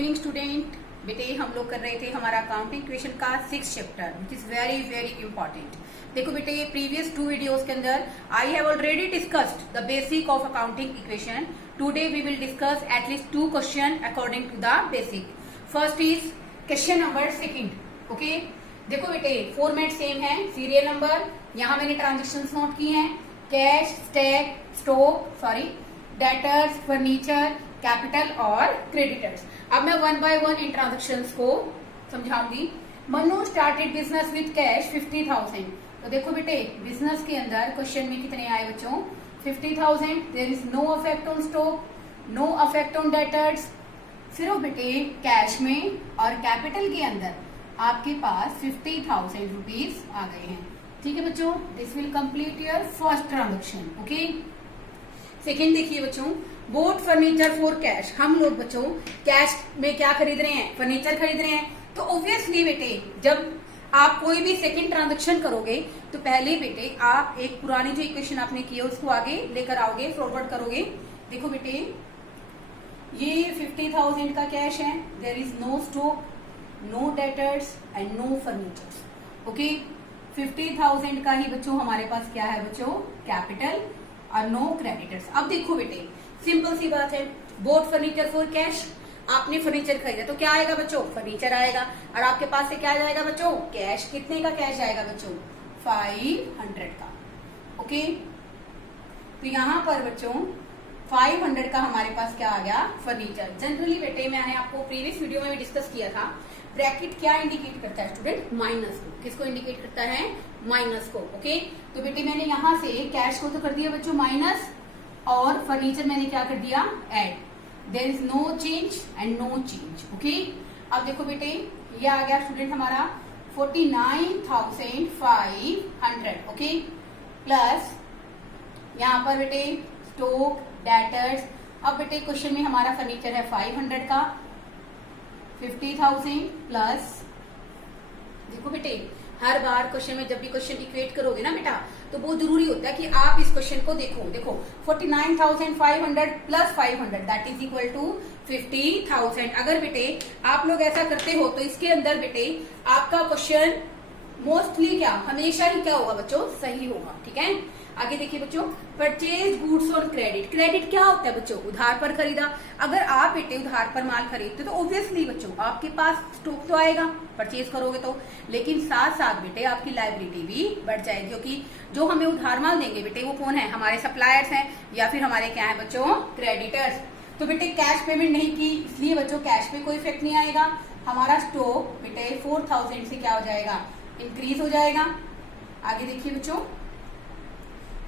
Student बेटे हम लोग कर रहे थे हमारा अकाउंटिंग इक्वेशन का 6th chapter which is very very important. देखो बेटे ये प्रीवियस 2 वीडियोस के अंदर I have already discussed the basic of accounting equation. Today we will discuss at least 2 question according to the basic. First is question number 2। Okay देखो बेटे format same है, serial number, यहाँ मैंने ट्रांजेक्शन नोट की हैं, cash, stock, debtors, furniture, capital और creditors. अब मैं 1 by 1 इन ट्रांजेक्शंस को समझाऊंगी। Manu started business with cash 50,000। तो देखो बेटे बिजनेस के अंदर क्वेश्चन में कितने आए बच्चों 50,000। There is no affect on stock, no affect on debtors. सिर्फ बेटे कैश में और कैपिटल के अंदर आपके पास 50,000 रुपीज आ गए हैं। ठीक है बच्चों, this will complete your first transaction. Okay second देखिए बच्चों, बोट फर्नीचर फॉर कैश। हम लोग बच्चों कैश में क्या खरीद रहे हैं, फर्नीचर खरीद रहे हैं। तो ऑब्वियसली बेटे जब आप कोई भी सेकंड ट्रांजैक्शन करोगे तो पहले बेटे आप एक पुरानी जो इक्वेशन आपने की है उसको आगे लेकर आओगे, फॉरवर्ड करोगे। देखो बेटे ये 50,000 का कैश है, there is no stock, no debtors and no furniture. Okay 50,000 का ही बच्चों हमारे पास क्या है बच्चों कैपिटल और नो क्रेडिटर्स। अब देखो बेटे सिंपल सी बात है, बोट फर्नीचर फॉर कैश, आपने फर्नीचर खरीदा तो क्या आएगा बच्चों फर्नीचर आएगा, और आपके पास से क्या जाएगा बच्चों कैश। कितने का कैश जाएगा बच्चों 500 का। ओके तो यहाँ पर बच्चों 500 का हमारे पास क्या आ गया फर्नीचर। जनरली बेटे मैंने आपको प्रीवियस वीडियो में भी डिस्कस किया था, ब्रैकेट क्या इंडिकेट करता है स्टूडेंट, माइनस को। किसको इंडिकेट करता है माइनस को। ओके तो बेटे मैंने यहाँ से कैश को तो कर दिया बच्चों माइनस, और फर्नीचर मैंने क्या कर दिया add. There is no change and no change. Okay अब देखो बेटे ये आ गया स्टूडेंट हमारा 49,500। ओके प्लस यहाँ पर बेटे स्टॉक, डेटर्स। अब बेटे क्वेश्चन में हमारा फर्नीचर है 500 का, 50,000 प्लस। देखो बेटे हर बार क्वेश्चन में जब भी क्वेश्चन इक्वेट करोगे ना बेटा तो बहुत जरूरी होता है कि आप इस क्वेश्चन को देखो 49,500 plus 500 that is equal to 50,000। अगर बेटे आप लोग ऐसा करते हो तो इसके अंदर बेटे आपका क्वेश्चन मोस्टली क्या हमेशा ही क्या होगा बच्चों सही होगा। ठीक है आगे देखिए बच्चों, purchase goods on credit. Credit क्या होता है बच्चों उधार पर खरीदा। अगर आप बेटे उधार पर माल खरीदते तो ऑब्वियसली बच्चों आपके पास स्टॉक तो आएगा परचेज करोगे तो, लेकिन साथ साथ बेटे आपकी लायबिलिटी भी बढ़ जाएगी, क्योंकि जो हमें उधार माल देंगे बेटे वो कौन है हमारे सप्लायर्स हैं या फिर हमारे क्या है बच्चों क्रेडिटर्स। तो बेटे कैश पेमेंट नहीं की इसलिए बच्चों कैश पे कोई इफेक्ट नहीं आएगा। हमारा स्टॉक बेटे 4,000 से क्या हो जाएगा इंक्रीज हो जाएगा। आगे देखिए बच्चों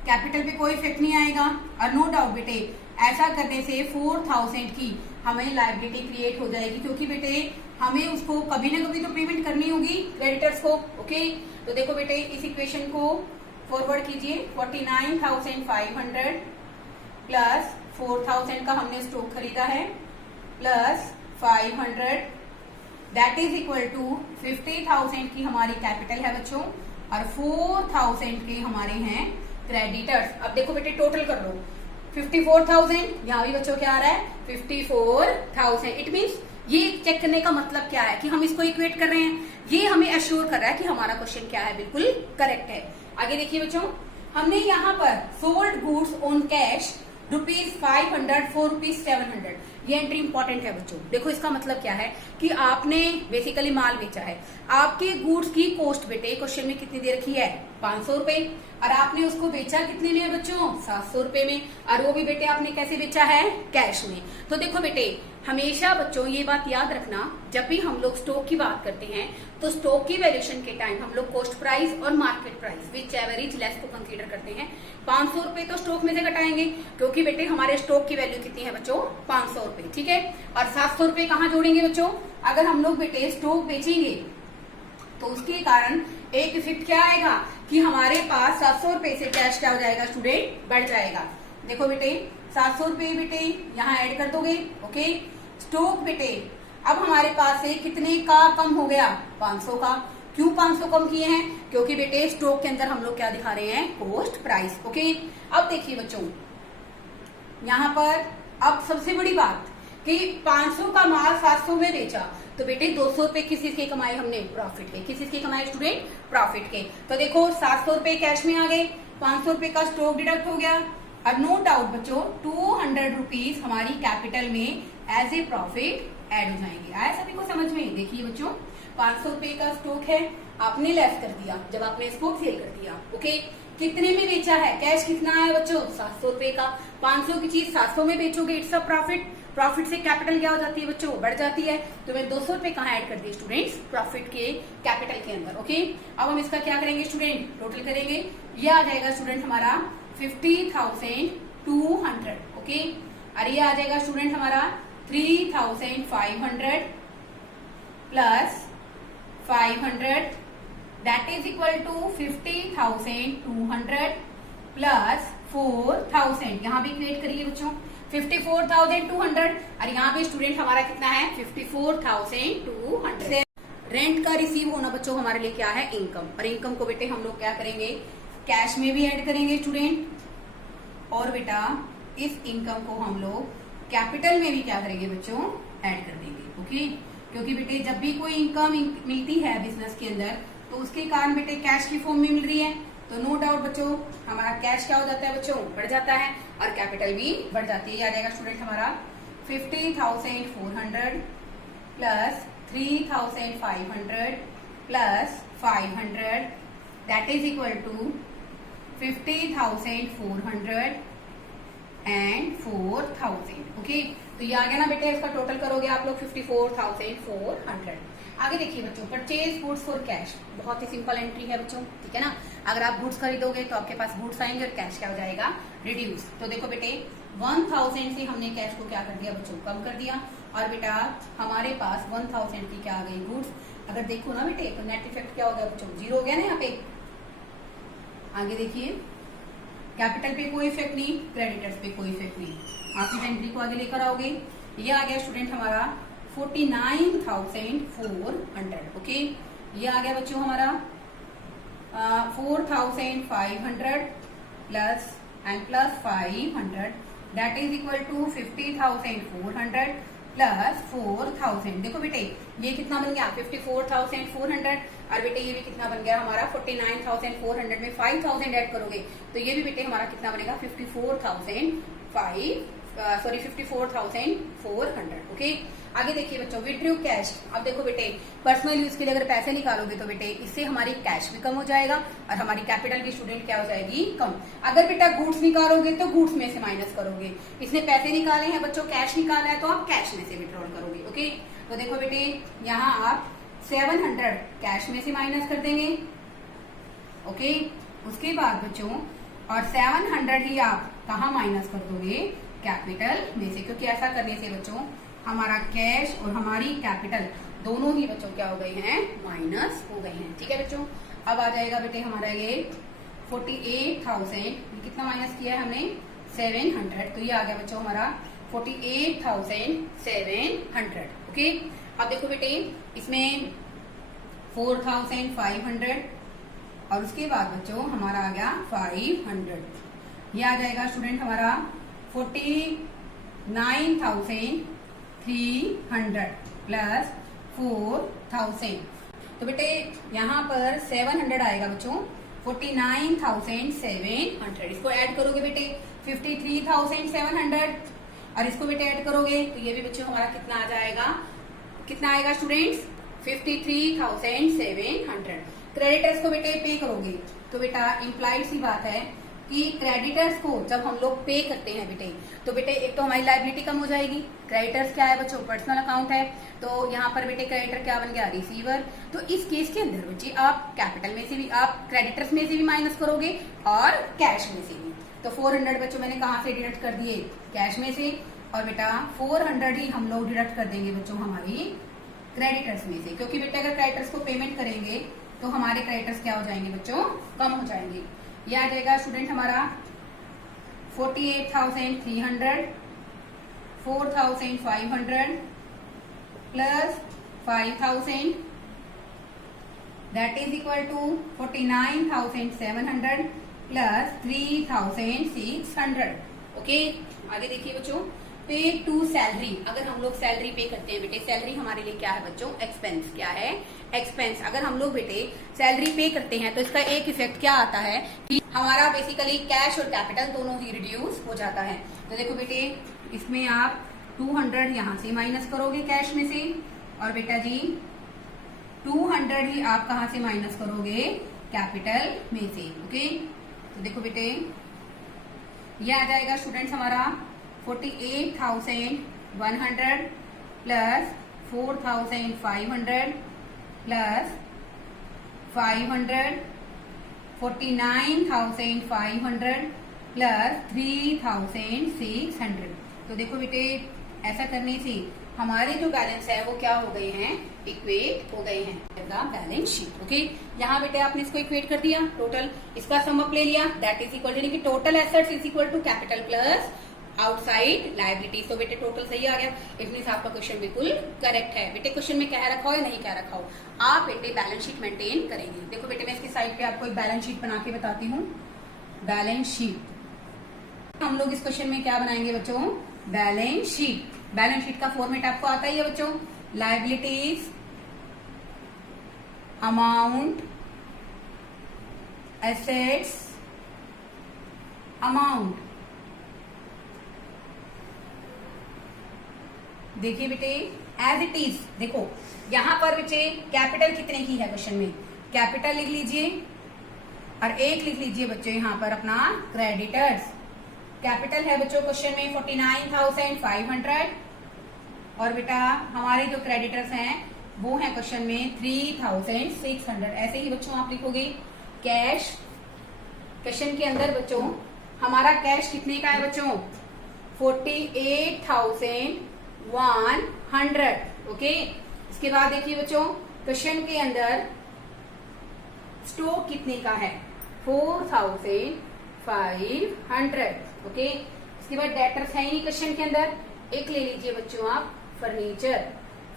कैपिटल पे कोई इफेक्ट नहीं आएगा, और नो डाउट बेटे ऐसा करने से 4,000 की हमें लायबिलिटी क्रिएट हो जाएगी, क्योंकि बेटे हमें उसको कभी ना कभी तो पेमेंट करनी होगी क्रेडिटर्स को। ओके तो देखो बेटे इस इक्वेशन को फॉरवर्ड कीजिए, 49,500 प्लस 4,000 का हमने स्टॉक खरीदा है plus 500 that is equal to 50,000 की हमारी कैपिटल है बच्चों और 4,000 के हमारे हैं क्रेडिटर्स। अब देखो बेटे टोटल कर लो 54,000, यहाँ भी बच्चों क्या आ रहा है 54,000। इट मीन्स ये चेक करने का मतलब क्या है कि हम इसको इक्वेट कर रहे हैं, ये हमें एश्योर कर रहा है कि हमारा क्वेश्चन क्या है बिल्कुल करेक्ट है। आगे देखिए बच्चों हमने यहाँ पर sold goods on cash ₹500 for ₹700। ये एंट्री इंपॉर्टेंट है बच्चों। देखो इसका मतलब क्या है कि आपने बेसिकली माल बेचा है, आपके गुड्स की कॉस्ट बेटे क्वेश्चन में कितनी दे रखी है 500 रुपए, और आपने उसको बेचा कितने में बच्चों 700 रुपए में, और वो भी बेटे आपने कैसे बेचा है कैश में। तो देखो बेटे हमेशा बच्चों ये बात याद रखना, जब भी हम लोग स्टॉक की बात करते हैं तो स्टॉक की वैल्यूएशन के टाइम हम लोग कॉस्ट प्राइस और market price which ever is less को कंसीडर करते हैं। 500 रुपए तो स्टॉक में से घटाएंगे, क्योंकि बेटे हमारे स्टॉक की वैल्यू कितनी है बच्चों 500 रुपए। ठीक है और 700 रुपए कहाँ जोड़ेंगे बच्चों, अगर हम लोग बेटे स्टॉक बेचेंगे तो उसके कारण एक इफेक्ट क्या आएगा कि हमारे पास 700 रुपए से कैश क्या हो जाएगा स्टूडेंट बढ़ जाएगा। देखो बेटे 700 रुपए बेटे यहाँ ऐड कर दोगे। ओके स्टॉक बेटे अब हमारे पास से कितने का कम हो गया 500 का। क्यों 500 कम किए हैं, क्योंकि बेटे स्टॉक के अंदर हम लोग क्या दिखा रहे हैं कॉस्ट प्राइस। ओके अब देखिए बच्चों यहाँ पर अब सबसे बड़ी बात कि 500 का माल 700 में बेचा, तो बेटे 200 रुपए किस चीज की कमाई हमने? प्रॉफिट के। किस चीज की कमाई स्टूडेंट? प्रॉफिट के। तो देखो 700 रुपए कैश में आ गए, 500 रुपए का स्टॉक डिडक्ट हो गया, और नो डाउट बच्चों 200 रुपीज हमारी कैपिटल में एज ए प्रॉफिट ऐड हो जाएंगे। आया सभी को समझ में? देखिए बच्चों 500 रुपए का स्टॉक है, आपने लेस कर दिया जब आपने इसको सेल कर दिया। ओके, कितने में बेचा है? कैश कितना है बच्चों? 700 रुपए का। 500 की चीज 700 में बेचोगे, इट्स अ प्रॉफिट। प्रॉफिट से कैपिटल क्या हो जाती है बच्चों? बढ़ जाती है। तो मैं 200 रुपए कहाँ ऐड कर दिए स्टूडेंट्स? प्रॉफिट के कैपिटल के अंदर। ओके, अब हम इसका क्या करेंगे स्टूडेंट? टोटल करेंगे। ये आ जाएगा स्टूडेंट हमारा 50,200। ओके, और ये आ जाएगा स्टूडेंट हमारा 3,500 plus 500, that is equal to 50,200 plus 4,000। यहाँ भी क्रिएट करिए बच्चों 54,200, और यहाँ पे स्टूडेंट हमारा कितना है? 54,200। रेंट का रिसीव होना बच्चों हमारे लिए क्या है? इनकम। और इनकम को बेटे हम लोग क्या करेंगे? कैश में भी ऐड करेंगे स्टूडेंट, और बेटा इस इनकम को हम लोग कैपिटल में भी क्या करेंगे बच्चों? ऐड कर देंगे। ओके, क्योंकि बेटे जब भी कोई इनकम मिलती है बिजनेस के अंदर, तो उसके कारण बेटे कैश की फॉर्म में मिल रही है, तो नो डाउट बच्चों हमारा कैश क्या हो जाता है बच्चों? बढ़ जाता है, और कैपिटल भी बढ़ जाती है। ये आ जाएगा स्टूडेंट हमारा 50,400 plus 3,500 plus 500, that is equal to 50,400 and 4,000। Okay, तो ये आ गया ना बेटे? इसका टोटल करोगे आप लोग 54,400। आगे देखिए बच्चों, परचेज गुड्स फॉर कैश, बहुत ही सिंपल एंट्री है बच्चों, ठीक है ना? अगर आप गुड्स खरीदोगे तो आपके पास गुड्स आएंगे और कैश क्या हो जाएगा? रिड्यूस। तो देखो बेटे 1,000 से हमने कैश को क्या कर दिया बच्चों? कम कर दिया, और बेटा हमारे पास 1,000 की क्या आ गई? गुड्स। अगर देखो ना बेटे तो नेट इफेक्ट क्या हो गया बच्चों? 0 हो गया ना यहाँ पे। आगे देखिए कैपिटल पे कोई इफेक्ट नहीं, क्रेडिटर्स पे कोई इफेक्ट नहीं। आप इस एंट्री को आगे लेकर आओगे। ये आ गया स्टूडेंट हमारा 49,400। ओके, ये आ गया बच्चों हमारा 4,500 plus and plus 500, that is equal to 50,400 plus 4,000। देखो बेटे ये कितना बन गया? 54,400, और बेटे ये भी कितना बन गया हमारा? 49,400 में 5,000 ऐड करोगे तो ये भी बेटे हमारा कितना बनेगा? 54,400। ओके, आगे देखिए बच्चों विड्रू कैश। अब देखो बेटे पर्सनल यूज के लिए अगर पैसे निकालोगे तो बेटे इससे हमारी कैश भी कम हो जाएगा, और हमारी कैपिटल भी स्टूडेंट क्या हो जाएगी? कम। अगर बेटा गुड्स निकालोगे तो गुड्स में से माइनस करोगे। इसने पैसे निकाले हैं बच्चों, कैश निकाला है, तो आप कैश में से विड्रॉल करोगे। ओके, तो देखो बेटे यहाँ आप 700 कैश में से माइनस कर देंगे। ओके, उसके बाद बच्चों और 700 ही आप कहाँ माइनस कर दोगे? कैपिटल में से, क्योंकि ऐसा करने से बच्चों हमारा कैश और हमारी कैपिटल दोनों ही बच्चों क्या हो गए हैं? माइनस हो गए हैं। ठीक है बच्चों, अब आ जाएगा बेटे हमारा ये 48,000, कितना माइनस किया है हमने? 700, तो ये आ गया बच्चों हमारा 48,700। ओके, अब देखो बेटे इसमें 4,500 और उसके बाद बच्चों हमारा आ गया 500। ये आ जाएगा स्टूडेंट हमारा 49,300 प्लस 4,000। तो बेटे यहाँ पर 700 आएगा बच्चों, 49,700। इसको ऐड करोगे बेटे 53,700, और इसको बेटे ऐड करोगे तो ये भी बच्चों हमारा कितना आ जाएगा? कितना आएगा स्टूडेंट्स? 53,700। क्रेडिटर्स को बेटे पे करोगे तो बेटा इम्प्लाइड सी बात है कि क्रेडिटर्स को जब हम लोग पे करते हैं बेटे, तो बेटे एक तो हमारी लायबिलिटी कम हो जाएगी। क्रेडिटर्स क्या है बच्चों? पर्सनल अकाउंट है, तो यहाँ पर बेटे क्रेडिटर क्या बन गया? रिसीवर। तो इस केस के अंदर बच्चे आप कैपिटल में से भी, आप क्रेडिटर्स में से भी माइनस करोगे और कैश में से भी। तो 400 बच्चों मैंने कहाँ से डिडक्ट कर दिए? कैश में से, और बेटा 400 ही हम लोग डिडक्ट कर देंगे बच्चों हमारी क्रेडिटर्स में से, क्योंकि बेटा अगर क्रेडिटर्स को पेमेंट करेंगे तो हमारे क्रेडिटर्स क्या हो जाएंगे बच्चों? कम हो जाएंगे। ये आ जाएगा स्टूडेंट हमारा 48,300, 4,500 plus 5,000, that is equal to 49,700 plus 3,600। Okay, आगे देखिए बच्चों पे टू सैलरी, अगर हम लोग सैलरी पे करते हैं बेटे, सैलरी हमारे लिए क्या है बच्चों, एक्सपेंस। क्या है, एक्सपेंस। अगर हम लोग बेटे सैलरी पे करते हैं तो इसका एक इफेक्ट क्या आता है कि हमारा बेसिकली कैश और कैपिटल दोनों ही रिड्यूस हो जाता है। तो देखो बेटे, इसमें आप 200 यहां से माइनस करोगे कैश में से, और बेटा जी 200 ही आप कहां से माइनस करोगे, कैपिटल में से। ओके, तो देखो बेटे ये आ जाएगा स्टूडेंट्स हमारा 48,100 प्लस 4,500 प्लस 500, 49,500 प्लस 3,600। तो देखो बेटे ऐसा करने से हमारे जो बैलेंस है वो क्या हो गए हैं, इक्वेट हो गए हैं बैलेंस शीट। ओके, यहाँ बेटे आपने इसको इक्वेट कर दिया, टोटल इसका सम अप ले लिया, that is equal to total assets is equal to capital plus outside liability. तो बेटे टोटल सही आ गया, इट मींस आपका क्वेश्चन बिल्कुल करेक्ट है। बेटे क्वेश्चन में कह रखा हो या नहीं कह रखा हो, आप बेटे बैलेंस शीट मेंटेन करेंगे। देखो बेटे मैं इसकी साइड पे आपको एक बैलेंस शीट बना के बताती हूँ। बैलेंस शीट हम लोग इस क्वेश्चन में क्या बनाएंगे बच्चों, बैलेंस शीट। बैलेंस शीट का फॉर्मेट आपको आता ही है बच्चों, लायबिलिटीज, अमाउंट, एसेट्स, अमाउंट। देखिए बेटे एज इट इज, देखो यहां पर बेटे कैपिटल कितने की है क्वेश्चन में, कैपिटल लिख लीजिए और एक लिख लीजिए बच्चों यहां पर अपना क्रेडिटर्स। कैपिटल है बच्चों क्वेश्चन में 49,500 और बेटा हमारे जो क्रेडिटर्स हैं वो है क्वेश्चन में 3,600। ऐसे ही बच्चों आप लिखोगे कैश। क्वेश्चन के अंदर बच्चों हमारा कैश कितने का है बच्चों, 48,100। ओके, इसके बाद देखिए बच्चों क्वेश्चन के अंदर स्टॉक कितने का है, 4,500। ओके, इसके बाद डेटर्स है ही क्वेश्चन के अंदर, एक ले लीजिए बच्चों आप फर्नीचर।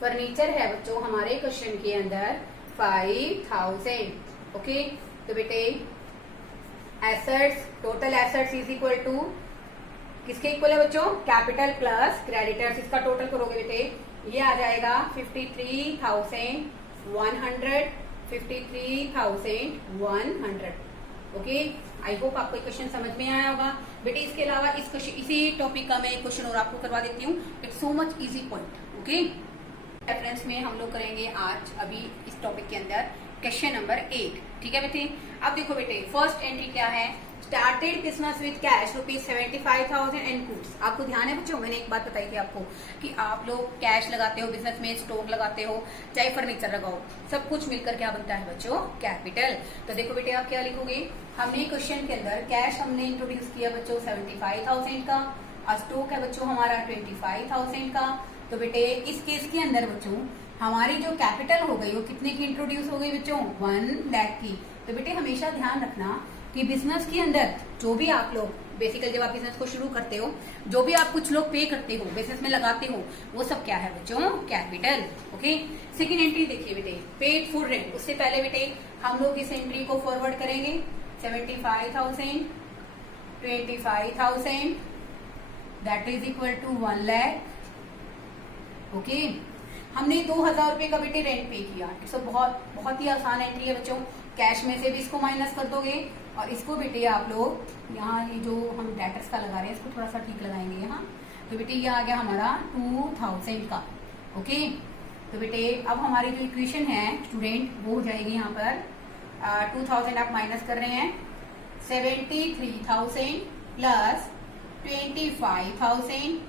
फर्नीचर है बच्चों हमारे क्वेश्चन के अंदर 5,000। ओके, तो बेटे assets, total assets is equal to किसके इक्वल है बच्चों, कैपिटल प्लस क्रेडिटर्स। इसका टोटल करोगे बेटे ये आ जाएगा 53,100, 53,100। ओके, आई होप आपको क्वेश्चन समझ में आया होगा बेटे। इसके अलावा इस क्वेश्चन, इसी टॉपिक का मैं एक क्वेश्चन और आपको करवा देती हूँ, it's so much easy point. Okay, reference में हम लोग करेंगे आज अभी इस टॉपिक के अंदर क्वेश्चन नंबर 8। ठीक है बेटे, अब देखो बेटे फर्स्ट एंट्री क्या है, started business with cash ₹75,000 and goods. आपको ध्यान है बच्चों, मैंने एक बात बताई थी आपको कि आप लोग कैश लगाते हो बिजनेस में, स्टॉक लगाते हो, चाहे फर्नीचर लगाओ, सब कुछ मिलकर क्या बनता है बच्चों, कैपिटल। तो देखो बेटे आप क्या लिखोगे, हमने क्वेश्चन के अंदर कैश हमने इंट्रोड्यूस किया बच्चों 75,000 का, और स्टॉक है बच्चों हमारा 25,000 का। तो बेटे इस केस के अंदर बच्चों हमारी जो कैपिटल हो गई वो कितने की इंट्रोड्यूस हो गई बच्चों, 1 लाख की। तो बेटे हमेशा ध्यान रखना कि बिजनेस के अंदर जो भी आप लोग बेसिकली जब आप बिजनेस को शुरू करते हो, जो भी आप कुछ लोग पे करते हो, बिजनेस में लगाते हो, वो सब क्या है बच्चों, कैपिटल। ओके, सेकेंड एंट्री देखिए बेटे, पेड फॉर रेंट। उससे पहले बेटे हम लोग इस एंट्री को फॉरवर्ड करेंगे 75,000, 25,000 that is equal to 1 lakh. Okay, हमने 2,000 रुपए का बेटे रेंट पे किया। इट्स बहुत ही आसान एंट्री है बच्चों, कैश में से भी इसको माइनस कर दोगे और इसको बेटे आप लोग यहाँ ये जो हम डेटर्स का लगा रहे हैं इसको थोड़ा सा ठीक लगाएंगे यहाँ। तो बेटे ये आ गया हमारा 2,000 का। ओके, तो बेटे अब हमारी जो इक्वेशन है स्टूडेंट वो हो जाएगी यहाँ पर 2,000 आप माइनस कर रहे हैं, 73,000 प्लस 25,000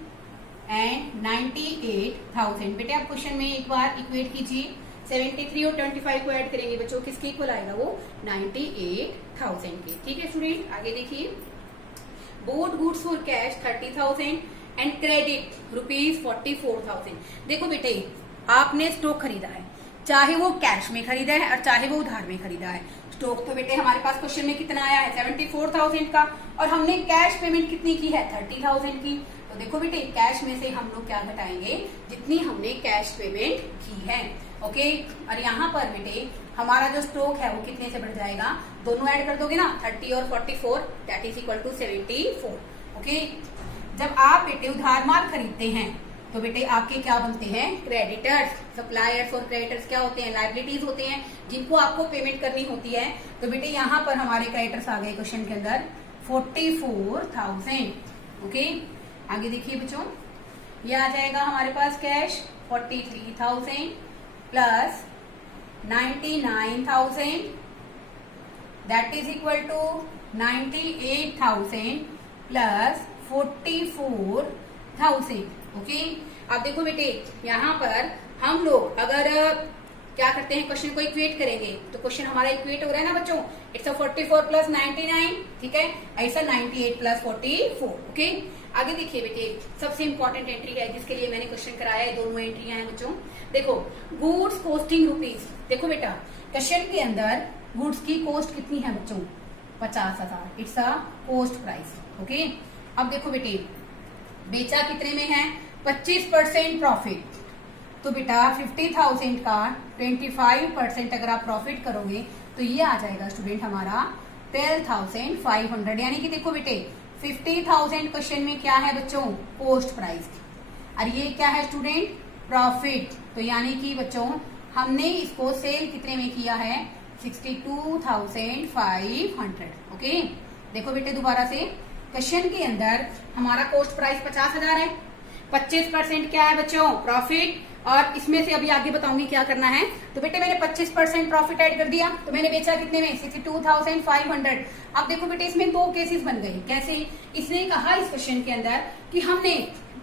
एंड 98,000। बेटे आप क्वेश्चन में एक बार इक्वेट कीजिए, 73 और 25 को ऐड करेंगे बच्चों, किसके इक्वल आएगा वो 98,000 के। ठीक है स्टूडेंट, आगे देखिए, boat goods for cash 30,000 and credit ₹44,000। देखो बेटे आपने स्टॉक खरीदा है, चाहे वो कैश में खरीदा है और चाहे वो उधार में खरीदा है। स्टॉक तो बेटे हमारे पास क्वेश्चन में कितना आया है 74,000 का, और हमने कैश पेमेंट कितनी की है 30,000 की। तो देखो बेटे कैश में से हम लोग क्या घटाएंगे, जितनी हमने कैश पेमेंट की है। ओके, और यहाँ पर बेटे हमारा जो स्टॉक है वो कितने से बढ़ जाएगा, दोनों ऐड कर दोगे ना, 30 और 44 that is equal to 74। Okay, जब आप बेटे उधार माल खरीदते हैं तो बेटे आपके क्या बनते हैं, क्रेडिटर्स। सप्लायर्स और क्रेडिटर्स क्या होते हैं, लाइबिलिटीज होते हैं जिनको आपको पेमेंट करनी होती है। तो बेटे यहाँ पर हमारे क्रेडिटर्स आ गए क्वेश्चन के अंदर 44,000। ओके, आगे देखिए बच्चों, ये आ जाएगा हमारे पास cash 43,000 plus 99,000 that is equal to 98,000 plus 44,000। Okay, अब देखो बेटे यहाँ पर हम लोग अगर क्या करते हैं, क्वेश्चन को इक्वेट करेंगे तो क्वेश्चन हमारा इक्वेट हो रहा है ना बच्चों, इट्स 44 प्लस 99, ठीक है, ऐसा 98 प्लस 44। ओके, आगे देखिए बेटे सबसे इंपॉर्टेंट एंट्री है जिसके लिए मैंने क्वेश्चन कराया है, दोनों एंट्रियां हैं बच्चों। देखो गुड्स कॉस्टिंग रुपीज, देखो बेटा क्वेश्चन के अंदर गुड्स की कॉस्ट कितनी है बच्चों, 50,000, it's a cost price. Okay, अब देखो बेटे बेचा कितने में है, 25% प्रॉफिट, तो बेटा 50,000 का 25% अगर आप प्रॉफिट करोगे तो ये आ जाएगा स्टूडेंट हमारा 12,500। यानी कि देखो बेटे 50,000 क्वेश्चन में क्या है बच्चों, कॉस्ट प्राइस, और ये क्या है स्टूडेंट, प्रॉफिट। तो यानी कि बच्चों हमने इसको सेल कितने में किया है, 62,500। ओके, देखो बेटे दोबारा से क्वेश्चन के अंदर हमारा कॉस्ट प्राइस 50,000 है, 25% क्या है बच्चों, प्रॉफिट, और इसमें से अभी आगे बताऊंगी क्या करना है। तो बेटे मैंने 25% प्रॉफिट ऐड कर दिया, तो मैंने बेचा कितने में, 62,500। अब देखो बेटे इसमें दो केसेस बन गए, कैसे, इसने कहा इस क्वेश्चन के अंदर कि हमने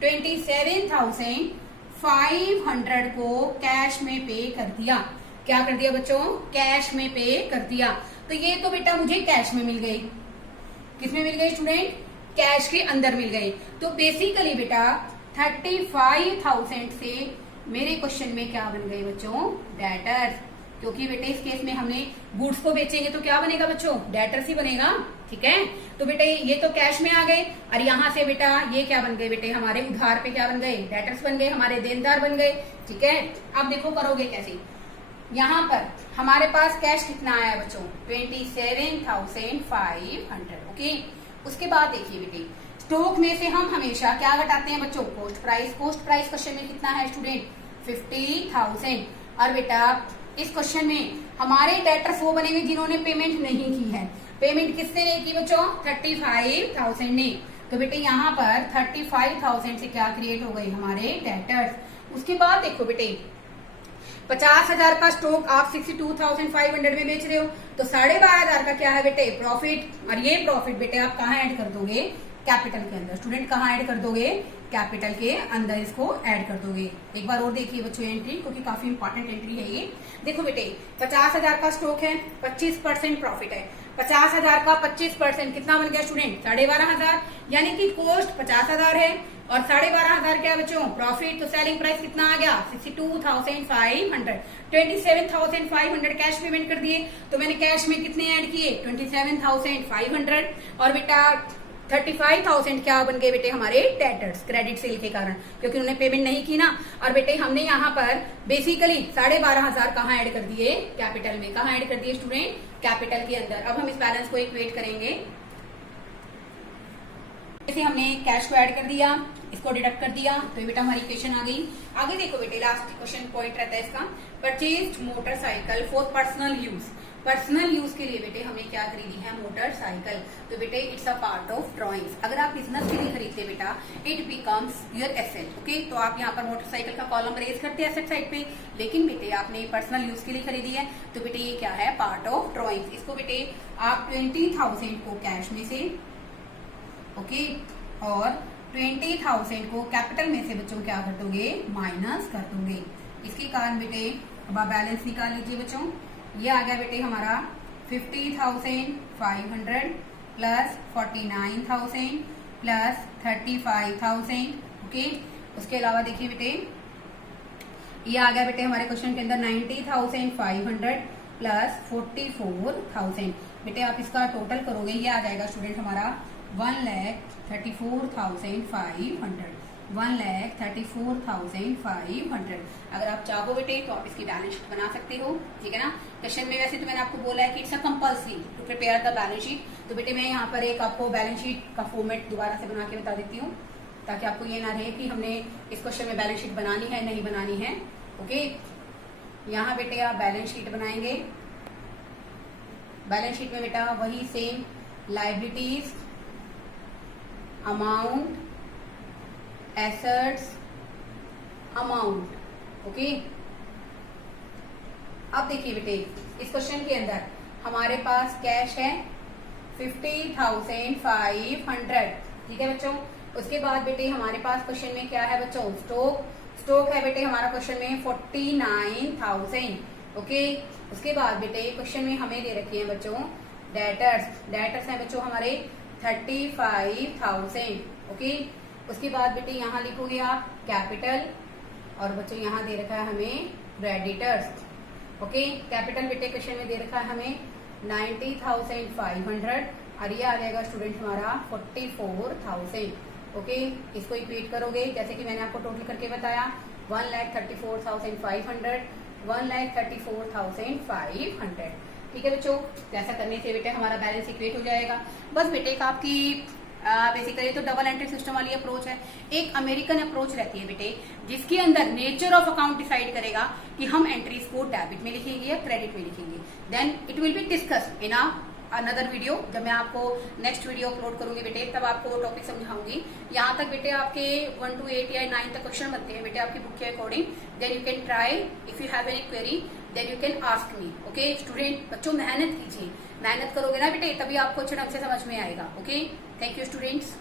27,500 को कैश में पे कर दिया। क्या कर दिया बच्चों, कैश में पे कर दिया। तो ये तो बेटा मुझे कैश में मिल गई, किसमें मिल गई स्टूडेंट, कैश के अंदर मिल गई। तो बेसिकली बेटा 35,000 से मेरे क्वेश्चन में क्या बन गए बच्चों, डेटर्स, क्योंकि बेटे इस केस में हमने गुड्स को बेचेंगे तो क्या बनेगा बच्चों, डेटर्स ही बनेगा। ठीक है, तो बेटे ये तो कैश में आ गए, और यहाँ से बेटा ये क्या बन गए बेटे, हमारे उधार पे क्या बन गए, डेटर्स बन गए, हमारे देनदार बन गए। ठीक है, अब देखो करोगे कैसे, यहाँ पर हमारे पास कैश कितना आया बच्चों, 27,500। ओके, उसके बाद देखिए बेटे स्टॉक में से हम हमेशा क्या घटाते हैं बच्चों, cost price. Cost price question में कितना है स्टूडेंट, 50,000। और बेटा इस क्वेश्चन में हमारे डेटर्स वो बनेंगे जिन्होंने पेमेंट नहीं की है। पेमेंट किसने नहीं की बच्चों, 35,000 ने। तो बेटे यहाँ पर 35,000 से क्या क्रिएट हो गए, हमारे डेटर्स। उसके बाद देखो बेटे 50,000 का स्टॉक आप 62,500 में बेच रहे हो, तो 12,500 का क्या है बेटे, प्रॉफिट। और ये प्रॉफिट बेटे आप कहाँ ऐड कर दोगे, कैपिटल के अंदर। स्टूडेंट कहाँ ऐड कर दोगे, कैपिटल के अंदर इसको ऐड कर दोगे। एक बार और देखिए बच्चों एंट्री, क्योंकि काफी इंपॉर्टेंट एंट्री है ये। देखो बेटे 50,000 का स्टॉक है, 25% प्रॉफिट है, 50,000 का 25% कितना बन गया स्टूडेंट, 12,500। यानी कि कॉस्ट 50,000 है और 12,500 क्या बच्चों, प्रॉफिट। तो सेलिंग प्राइस कितना आ गया, 62,500। 27,500 कैश पेमेंट कर दिए, तो मैंने कैश में कितने ऐड किए, 27,500। और बेटा 35,000 क्या बन गए बेटे, हमारे डेटर्स, क्रेडिट सेल के कारण, क्योंकि उन्होंने पेमेंट नहीं की ना। और बेटे हमने यहाँ पर बेसिकली 12,500 कहाँ ऐड कर दिए, कैपिटल में। कहाँ ऐड कर दिए स्टूडेंट, कैपिटल के अंदर। अब हम इस बैलेंस को इक्वेट करेंगे, जैसे हमने कैश को ऐड कर दिया, इसको डिडक्ट कर दिया, तो बेटा हमारी इक्वेशन आ गई। आगे देखो बेटे लास्ट क्वेश्चन पॉइंट रहता है इसका, purchased motorcycle for personal use. Personal use के लिए बेटे हमने क्या खरीदी है, मोटरसाइकिल। तो बेटे it's a part of drawings. अगर आप बिजनेस के लिए खरीदते बेटा, it becomes your asset. Okay, तो आप यहाँ पर मोटरसाइकिल का कॉलम रेज करते हैं एसेट साइड पे, लेकिन बेटे आपने पर्सनल यूज के लिए खरीदी है, तो बेटे ये क्या है, पार्ट ऑफ ड्रॉइंग्स। इसको बेटे आप 20,000 को कैश में से, ओके, और 20,000 को कैपिटल में से बच्चों क्या कर दोगे, माइनस कर दोगे। इसके कारण बेटे अब आप बैलेंस निकाल लीजिए बच्चों। ये आ गया बेटे हमारा 50,500 प्लस 49,000 प्लस 35,000। ओके, उसके अलावा देखिए बेटे ये आ गया बेटे हमारे क्वेश्चन के अंदर 90,500 प्लस 44,000। बेटे आप इसका टोटल करोगे, ये आ जाएगा स्टूडेंट हमारा 1,34,500। 1,34,500। अगर आप चाहो बेटे तो आप इसकी बैलेंस शीट बना सकते हो, ठीक है ना। क्वेश्चन में वैसे तो मैंने आपको बोला है कि it's a compulsory to prepare the balance sheet. तो बेटे मैं यहाँ पर एक आपको बैलेंस शीट का फॉर्मेट दोबारा से बना के बता देती हूँ। ताकि आपको ये ना रहे कि हमने इस क्वेश्चन में बैलेंस शीट बनानी है नहीं बनानी है। ओके, यहाँ बेटे आप बैलेंस शीट बनाएंगे। बैलेंस शीट में बेटा वही same liabilities, amount, assets, amount. Okay, अब देखिए बेटे इस क्वेश्चन के अंदर हमारे पास कैश है 50,500, ठीक है बच्चों। उसके बाद बेटे हमारे पास क्वेश्चन में क्या है बच्चों, स्टॉक है बेटे हमारा क्वेश्चन में 49,000। ओके, उसके बाद बेटे क्वेश्चन में हमें दे रखी है बच्चों डेटर्स हैं बच्चों हमारे 35,000। ओके, उसके बाद बेटे यहाँ लिखोगे आप कैपिटल, और बच्चों यहाँ दे रखा है हमें क्रेडिटर्स। ओके, कैपिटल बेटे क्वेश्चन में दे रखा है हमें 90,500 और ये आ जाएगा स्टूडेंट हमारा 44,000। ओके, इसको इक्वेट करोगे जैसे कि मैंने आपको टोटल करके बताया 1,34,500, 1,34,500। ठीक है बच्चों, ऐसा करने से बेटे हमारा बैलेंस इक्वेट हो जाएगा। बस बेटे एक आपकी बेसिकली तो डबल एंट्री सिस्टम वाली अप्रोच है। एक अमेरिकन अप्रोच रहती है बेटे जिसके अंदर नेचर ऑफ अकाउंट डिसाइड करेगा कि हम एंट्रीज को डेबिट में लिखेंगे या क्रेडिट में लिखेंगे। Then it will be discussed in another video. जब मैं आपको नेक्स्ट वीडियो अपलोड करूंगी बेटे तब आपको वो टॉपिक समझाऊंगी। यहाँ तक बेटे आपके 1 to 8 या 9 तक क्वेश्चन बनते हैं बेटे आपकी बुक के according. Then you can try, if you have any query then you can ask me. Okay student, बच्चों मेहनत कीजिए, मेहनत करोगे ना बेटे तभी आपको अच्छे ढंग से समझ में आएगा। Okay, thank you students.